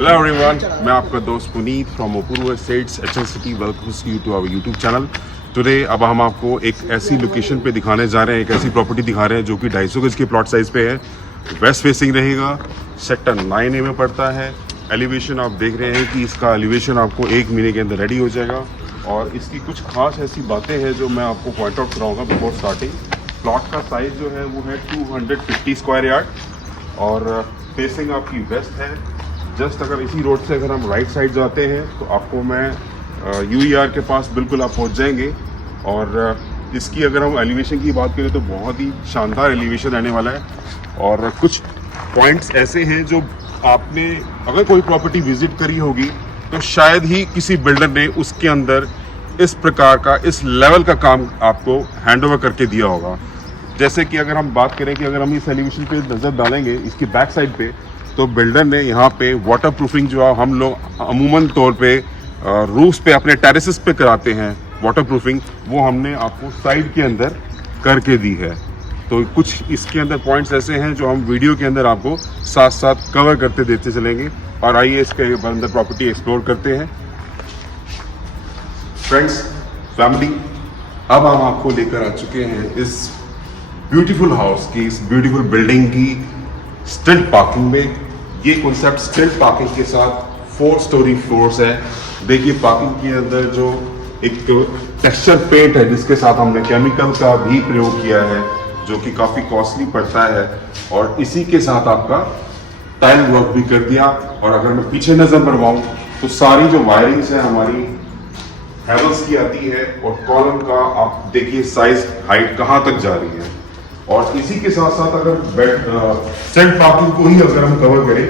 Hello everyone, मैं आपका दोस्त Puneet from Apoorva estates HNCT welcomes you to our YouTube channel. Today अब हम आपको एक ऐसी लोकेशन पे दिखाने जा रहे हैं, एक ऐसी प्रॉपर्टी दिखा रहे हैं जो कि 250 गज के प्लॉट साइज़ पे है। वेस्ट फेसिंग रहेगा, सेक्टर 9A में पड़ता है। एलिवेशन आप देख रहे हैं कि इसका एलिवेशन आपको 1 महीने के अंदर रेडी हो जाएगा। और इसकी कुछ खास ऐसी बातें हैं जो मैं आपको पॉइंट आउट कराऊँगा बिफोर स्टार्टिंग। प्लॉट का साइज़ जो है वो है 250 स्क्वायर यार्ड और फेसिंग आपकी वेस्ट है। जस्ट अगर इसी रोड से अगर हम राइट साइड जाते हैं तो आपको मैं UER के पास बिल्कुल आप पहुंच जाएंगे। और इसकी अगर हम एलिवेशन की बात करें तो बहुत ही शानदार एलिवेशन रहने वाला है। और कुछ पॉइंट्स ऐसे हैं जो आपने अगर कोई प्रॉपर्टी विजिट करी होगी तो शायद ही किसी बिल्डर ने उसके अंदर इस प्रकार का, इस लेवल का काम आपको हैंडओवर करके दिया होगा। जैसे कि अगर हम बात करें कि अगर हम इस एलिवेशन पे नज़र डालेंगे इसकी बैक साइड पे, तो बिल्डर ने यहाँ पे वाटर प्रूफिंग जो है हम लोग अमूमन तौर पे रूफ्स पे अपने टेरेसेस पे कराते हैं वाटर प्रूफिंग, वो हमने आपको साइड के अंदर करके दी है। तो कुछ इसके अंदर पॉइंट्स ऐसे हैं जो हम वीडियो के अंदर आपको साथ साथ कवर करते देते चलेंगे। और आइए इसके अंदर प्रॉपर्टी एक्सप्लोर करते हैं। फ्रेंड्स, फैमिली, अब हम आपको लेकर आ चुके हैं इस ब्यूटीफुल हाउस की, इस ब्यूटीफुल बिल्डिंग की स्टिल्ट पार्किंग में। ये कॉन्सेप्ट स्टिल्ट पार्किंग के साथ 4 स्टोरी फ्लोर्स है। देखिए पार्किंग के अंदर जो एक टेक्सचर पेंट है जिसके साथ हमने केमिकल का भी प्रयोग किया है जो कि काफ़ी कॉस्टली पड़ता है। और इसी के साथ आपका टाइल वर्क भी कर दिया। और अगर मैं पीछे नजर बढ़वाऊं तो सारी जो वायरिंग्स है हमारी हैवल्स की आती है। और कॉलम का आप देखिए साइज, हाइट कहाँ तक जा रही है। और इसी के साथ साथ अगर स्टैंड पार्किंग को ही अगर हम कवर करें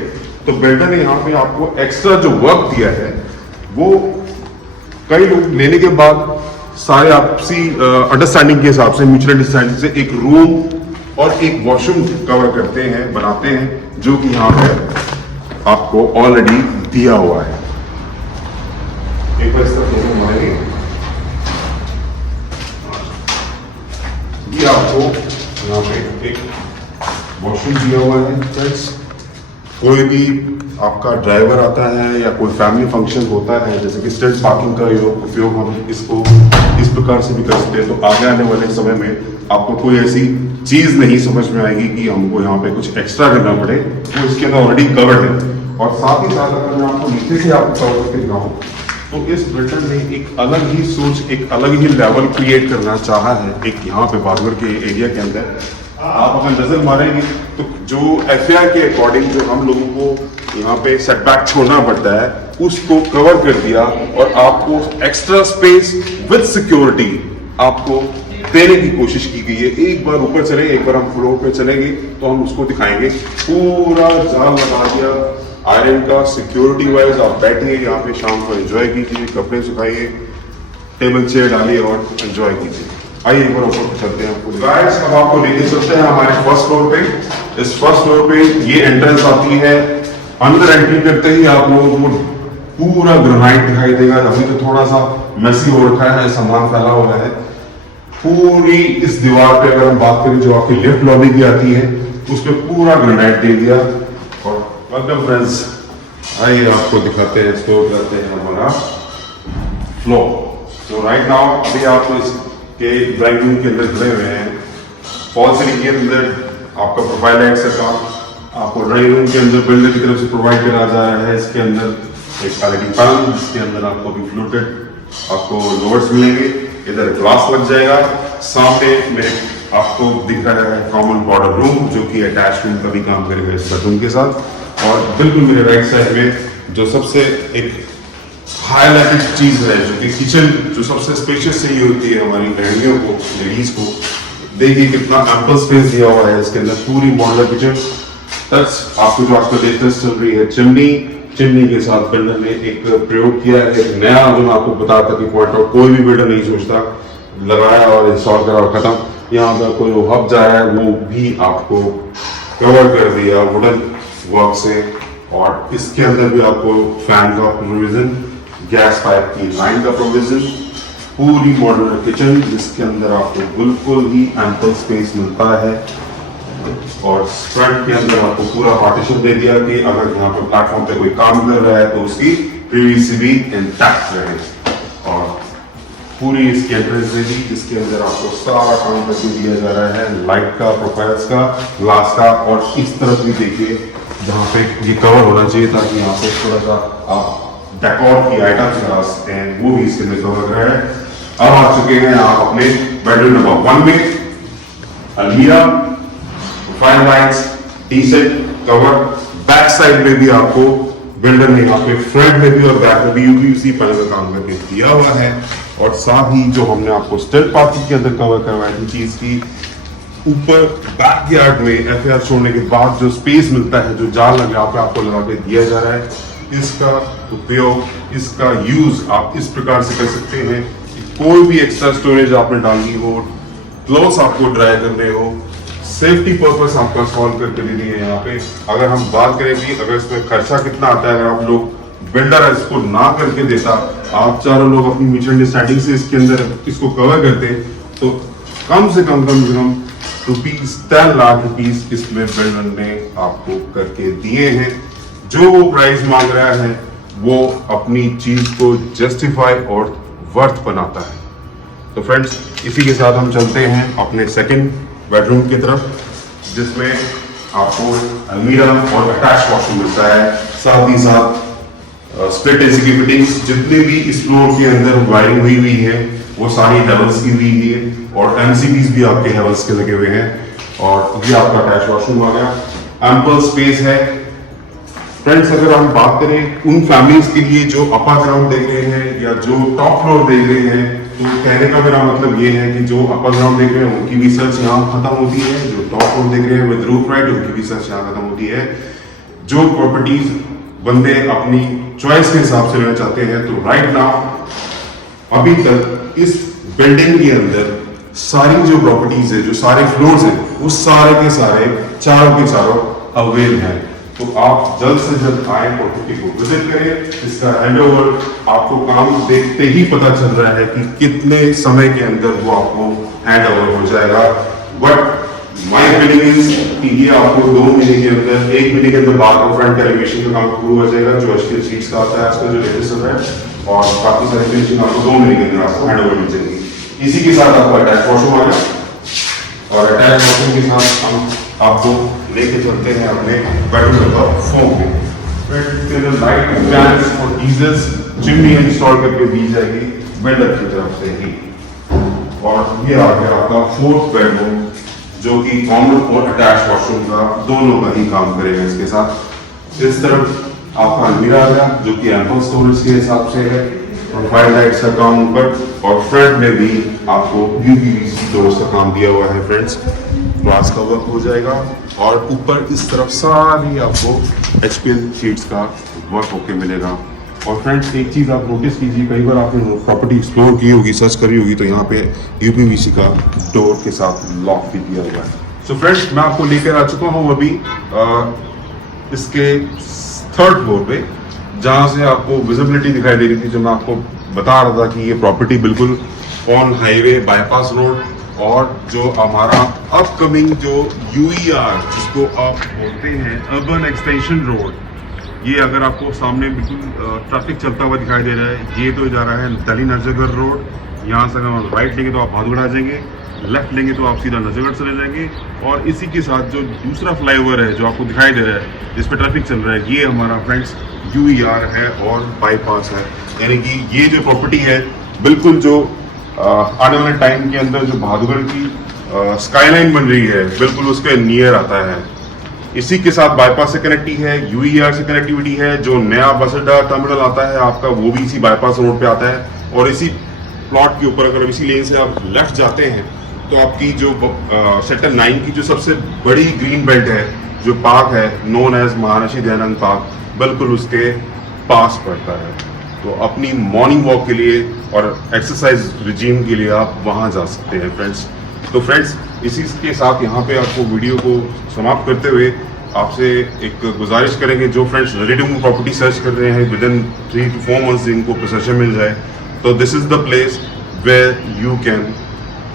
तो बिल्डर ने यहाँ पे आपको एक्स्ट्रा जो वर्क दिया है वो कई लोग लेने के बाद सारे आपसी अंडरस्टैंडिंग के हिसाब से, म्यूचुअल अंडरस्टैंडिंग से एक रूम और एक वॉशरूम कवर करते हैं, बनाते हैं, जो कि यहाँ पे आपको ऑलरेडी दिया हुआ है। एक बार इसका ये आपको यहाँ पे एक वॉशरूम दिया हुआ है। फ्रेंड्स, कोई भी आपका ड्राइवर आता है या कोई फैमिली फंक्शन होता है, जैसे कि स्टिल्ट पार्किंग का उपयोग हम इसको इस प्रकार से भी कर सकते हैं, तो आगे आने वाले समय में आपको कोई ऐसी चीज़ नहीं समझ में आएगी कि हमको यहाँ पे कुछ एक्स्ट्रा करना पड़े, वो इसके अंदर ऑलरेडी कवर्ड है। और साथ ही साथ अगर मैं आपको नीचे से आपको कवर करके दिखाऊँ तो इस बिल्डर ने एक अलग ही सोच, एक अलग ही लेवल क्रिएट करना चाहा है। एक यहाँ पे बागवर के एरिया के अंदर आप अगर नजर मारेंगे तो जो FAR के अकॉर्डिंग जो हम लोगों को यहाँ पे सेटबैक छोड़ना पड़ता है उसको कवर कर दिया। और आपको एक्स्ट्रा स्पेस विद सिक्योरिटी आपको देने की कोशिश की गई है। एक बार ऊपर चले, एक बार हम फ्लोर पे चलेंगे तो हम उसको दिखाएंगे। पूरा जाल लगा दिया आयरन का, सिक्योरिटी वाइज। आप बैठिए यहाँ पे, शाम को एंजॉय कीजिए, कपड़े सुखाइए, टेबल चेयर डालिए और एंजॉय कीजिए। आइए एक बार ऊपर चलते हैं आपको। गाइस, अब आपको लेके चलते हैं हमारे फर्स्ट फ्लोर पे। इस फर्स्ट फ्लोर पे ये एंट्रेंस आती है। अंदर एंट्री करते ही आप लोगों को पूरा ग्रेनाइट दिखाई देगा। अभी तो थोड़ा सा मैसी हो रखा है, सामान फैला हुआ है। पूरी इस दीवार पे अगर हम बात करें जो आपकी लिफ्ट लॉबी की आती है उस पर पूरा ग्रेनाइट दे दिया। और वेलकम फ्रेंड्स, आइए आपको दिखाते हैं, एक्सप्लोर करते हैं हमारा फ्लोर। तो राइट नाउ अभी आप इसके ड्राइंग रूम के अंदर खड़े हुए हैं। फॉल सीलिंग के अंदर आपका प्रोफाइल लाइट से काम आपको ड्राइंग रूम के अंदर बिल्डर की तरफ से प्रोवाइड करा जा रहा है। इसके अंदर एक LED पैनल जिसके अंदर आपको भी फ्लोटेड आपको लोअर्स मिलेंगे। इधर ग्लास लग जाएगा। सामने मेरे आपको दिख रहा है कॉमन बॉर्डर रूम जो कि अटैच रूम का भी काम करेगा इस बेडरूम के साथ। और बिल्कुल मेरे राइट साइड में जो सबसे एक हाईलाइटेड चीज़ है जो कि किचन, जो सबसे स्पेशियस चाहिए होती है हमारी गृहिणियों को, लेडीज को, देखिए कितना एम्पल स्पेस दिया हुआ है इसके अंदर। पूरी मॉडुलर किचन टच आपको जो आपको लेटेस्ट चल रही है चिमनी के साथ बिल्डर ने एक प्रयोग किया है, एक नया, जो मैं आपको बताता कि पॉइंट आउट कोई भी बिल्डर नहीं सोचता लगाया और इंस्टॉल करा और खत्म। यहाँ पर कोई हब जाए वो भी आपको कवर कर दिया वुडन वर्क से। और इसके अंदर भी आपको फैन का प्रोविजन, गैस पाइप की लाइन का प्रोविजन, पूरी मॉड्यूलर किचन जिसके अंदर आपको बिल्कुल ही एम्पल स्पेस मिलता है। और फ्रंट के अंदर आपको पूरा पार्टीशन दे दिया कि अगर यहाँ पर प्लेटफॉर्म पे कोई काम कर रहा है तो उसकी प्रिवेसी भी इंटैक्ट रहे। और पूरी इसकी एंट्रेंस दे दी जिसके अंदर आपको सारा काम करके दिया जा रहा है, लाइट का, प्रोफाइल्स का, ग्लास का, और इस तरफ भी देखिए जहाँ पे ये कवर होना चाहिए ताकि यहाँ पे थोड़ा सा आप डेकोर की आइटम्स लगा सकते हैं, वो भी इसके अंदर कवर कर रहा है। अब आ चुके हैं आप अपने बेडरूम नंबर 1 में। अलमीरा, fine lights, decent cover, back side में भी आपको बिल्डर ने यहाँ पे फ्रंट में भी और बैक में भी यूपीवीसी पैनल का काम करके दिया हुआ है। और साथ ही जो हमने आपको स्टिल्ट पार्किंग के अंदर कवर करवाई थी चीज की, ऊपर बैकयार्ड में एफआर छोड़ने के बाद जो स्पेस मिलता है, जो जाल लगा पे आपको लगा के दिया जा रहा है, इसका उपयोग, इसका यूज आप इस प्रकार से कर सकते हैं कि कोई भी एक्स्ट्रा स्टोरेज आपने डालनी हो, क्लोथ्स आपको ड्राई करने हो, सेफ्टी पर्पस आपका सॉल्व करके दे दिए यहाँ पे। अगर हम बात करें कि अगर इसमें खर्चा कितना आता है, अगर आप लोग बिल्डर इसको ना करके देता, आप चारों लोग अपनी म्यूचुअल अंडरस्टैंडिंग से इसके अंदर इसको कवर करते, तो कम से कम ₹10 लाख इसमें बिल्डर ने आपको करके दिए हैं। जो वो प्राइस मांग रहा है वो अपनी चीज को जस्टिफाई और वर्थ बनाता है। तो फ्रेंड्स, इसी के साथ हम चलते हैं अपने सेकंड बेडरूम की तरफ, जिसमें आपको अलमीरा और अटैच वॉशरूम मिलता है, साथ ही साथ स्प्लिट एसी की फिटिंग्स। जितने भी इस फ्लोर के अंदर वायरिंग हुई है वो सारी हेवल्स की हुई है, और एमसीबीज भी आपके हेवल्स के लगे हुए हैं। और ये आपका अटैच वॉशरूम आ गया, एम्पल स्पेस है। फ्रेंड्स, अगर हम बात करें उन फैमिलीज के लिए जो अपर ग्राउंड देख रहे हैं या जो टॉप फ्लोर देख रहे हैं, तो कहने का मेरा मतलब ये है कि जो अपर ग्राउंड देख रहे हैं उनकी भी सर्च यहाँ खत्म होती है, जो टॉप फ्लोर देख रहे हैं विद रूफ राइट उनकी भी सर्च यहाँ खत्म होती है। जो प्रॉपर्टीज बंदे अपनी चॉइस के हिसाब से लेना चाहते हैं, तो राइट नाउ अभी तक इस बिल्डिंग के अंदर सारी जो प्रॉपर्टीज है, जो सारे फ्लोर्स हैं, वो सारे के सारे चारों के चारों अवेल हैं। तो आप जल्द से जल्द आए, प्रॉपर्टी को विजिट करें। इसका हैंडओवर आपको काम देखते ही पता चल रहा है कि कितने समय के अंदर वो आपको हैंडओवर हो जाएगा। बट माय फीलिंग इज कि ये आपको 2 महीने के अंदर, 1 महीने के अंदर बाहर का फ्रंट का एलिवेशन का काम शुरू हो जाएगा, जो एचटीएल शीट्स का आता है आजकल जो लेटेस्ट चल रहा है, और बाकी सारी फिनिशिंग आपको 2 महीने के अंदर आपको हैंडओवर मिल जाएगी। इसी के साथ आपको अटैच वॉशरूम आ गया, और अटैच वॉशरूम के साथ हम आपको लेके चलते हैं अपने बेडरूम नंबर 4 में। लाइट फैंस और गीजर्स, चिमनी इंस्टॉल करके दी जाएगी बिल्डर की तरफ से ही। और ये आ गया आपका 4th बेडरूम, जो कि कॉमन और अटैच वॉशरूम का दोनों का ही काम करेगा इसके साथ। इस तरफ आपका अलमीरा आ गया, जो कि एम्पल स्टोरेज के हिसाब से है, प्रोफाइल लाइट्स का काम ऊपर, और फ्रंट में भी आपको यूपीवीसी डोर्स का काम दिया हुआ है। फ्रेंड्स, ग्लास का वर्क हो जाएगा, और ऊपर इस तरफ सारी आपको एचपीएल शीट्स का वर्क होके मिलेगा। और फ्रेंड्स, एक चीज़ आप नोटिस कीजिए, कई बार आपने प्रॉपर्टी एक्सप्लोर की होगी, सर्च करी होगी, तो यहाँ पे यूपीवीसी का डोर के साथ लॉक भी दिया हुआ है। सो फ्रेंड्स, मैं आपको लेकर आ चुका हूँ अभी इसके 3rd फ्लोर पे, जहाँ से आपको विजिबिलिटी दिखाई दे रही थी, जो मैं आपको बता रहा था कि ये प्रॉपर्टी बिल्कुल ऑन हाईवे बाईपास रोड, और जो हमारा अपकमिंग जो यूईआर जिसको आप बोलते हैं अर्बन एक्सटेंशन रोड, ये अगर आपको सामने बिल्कुल ट्रैफिक चलता हुआ दिखाई दे रहा है, ये तो जा रहा है दिल्ली नजरगढ़ रोड। यहाँ से अगर हम राइट लेंगे तो आप भादुड़ आ जाएंगे, लेफ्ट लेंगे तो आप सीधा नजरगढ़ चले जाएंगे। और इसी के साथ जो दूसरा फ्लाईओवर है जो आपको दिखाई दे रहा है जिस पर ट्रैफिक चल रहा है, ये हमारा फ्रेंड्स यूईआर है और बाईपास है। यानी कि ये जो प्रॉपर्टी है बिल्कुल जो आने वाले टाइम के अंदर जो भादुगढ़ की स्काईलाइन बन रही है, बिल्कुल उसके नियर आता है। इसी के साथ बाईपास से कनेक्टिविटी है, यूईआर से कनेक्टिविटी है। जो नया बस अड्डा टर्मिनल आता है आपका, वो भी इसी बाईपास रोड पे आता है। और इसी प्लॉट के ऊपर अगर इसी लेन से आप लेफ्ट जाते हैं तो आपकी जो सेक्टर 9 की जो सबसे बड़ी ग्रीन बेल्ट है, जो पार्क है known as Maharashtra Dayanand park, बिल्कुल उसके पास पड़ता है। तो अपनी मॉर्निंग वॉक के लिए और एक्सरसाइज रिजीम के लिए आप वहाँ जा सकते हैं फ्रेंड्स। तो फ्रेंड्स, इसी के साथ यहाँ पे आपको वीडियो को समाप्त करते हुए आपसे एक गुजारिश करेंगे, जो friends ready to move property search कर रहे हैं विद इन 3 to 4 मंथ्स इनको पोजेशन मिल जाए, तो this is the place where you can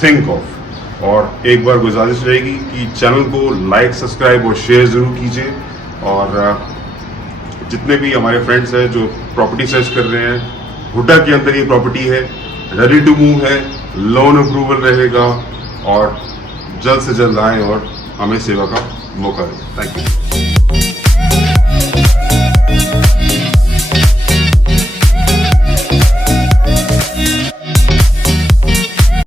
think of. और एक बार गुजारिश रहेगी कि चैनल को लाइक, सब्सक्राइब और शेयर ज़रूर कीजिए। और जितने भी हमारे फ्रेंड्स हैं जो प्रॉपर्टी सर्च कर रहे हैं, हुडा के अंदर ये प्रॉपर्टी है, रेडी टू मूव है, लोन अप्रूवल रहेगा, और जल्द से जल्द आएँ और हमें सेवा का मौका दें। Thank you.